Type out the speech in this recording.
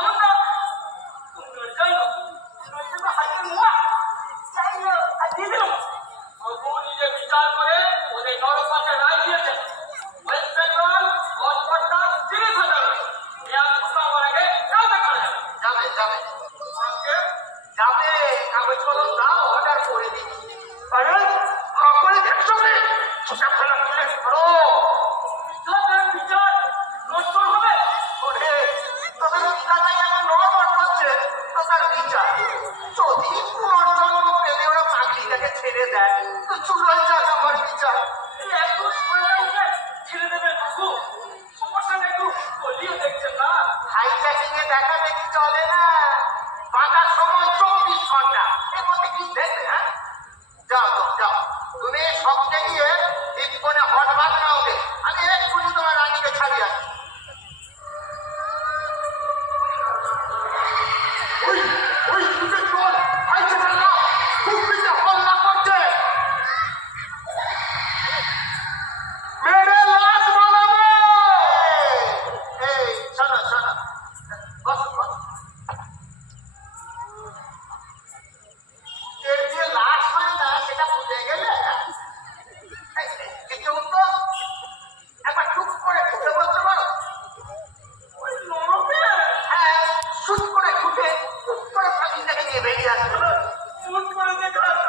আমরা জানো হাতের মোয়া দিয়ে দিলাম নিজে বিচার করে ওদের নরকাকে রায় দিয়েছে ওয়েস্ট বেঙ্গল অল্পটা 30,000 আমার আগে কাউকে করা যাবে যাবে যাবে কাগজ কলম দাও অর্ডার করে দিচ্ছি আরে করে দেখছো রে সব ফেলা তুলে ধরো বিচার নষ্ট হবে ওরে তোদের দাদাই এখন নড়বড় করছে তোদের বিচার যদি পুনর্জন্ম পেলে ওরা পাগলিটাকে ছেড়ে দেয় তো চুলোয় যাক আমার বিচার এত ছেড়ে দেবে কাকু সমস্যাটা একটু বলিও দেখছেন না হাইজ্যাকিং এ দেখা দেখি চলে না বাঁধার সময় 24 ঘন্টা এর মধ্যে কি দেখবে হ্যাঁ যাও যাও তুমি সবকে গিয়ে জীবনে হট ভাত নাও গে আমি এক্ষুনি তোমার রানীকে ছাড়িয়ে আছি ওই ছুটে চল আইছে না খুব পিছে হল্লা করছে মেরে লাশ বানাবো এই শোনো শোনো বস বস এর যে লাশ হয় না সেটা বুঝে গেলে কিন্তু তো একবার চুপ করে ঢুকে বলতে পারো ওই নরকে হ্যাঁ শুট করে ঢুকে চুপ করে পাখিটাকে নিয়ে বেরিয়ে আসবে শুট করে দেখা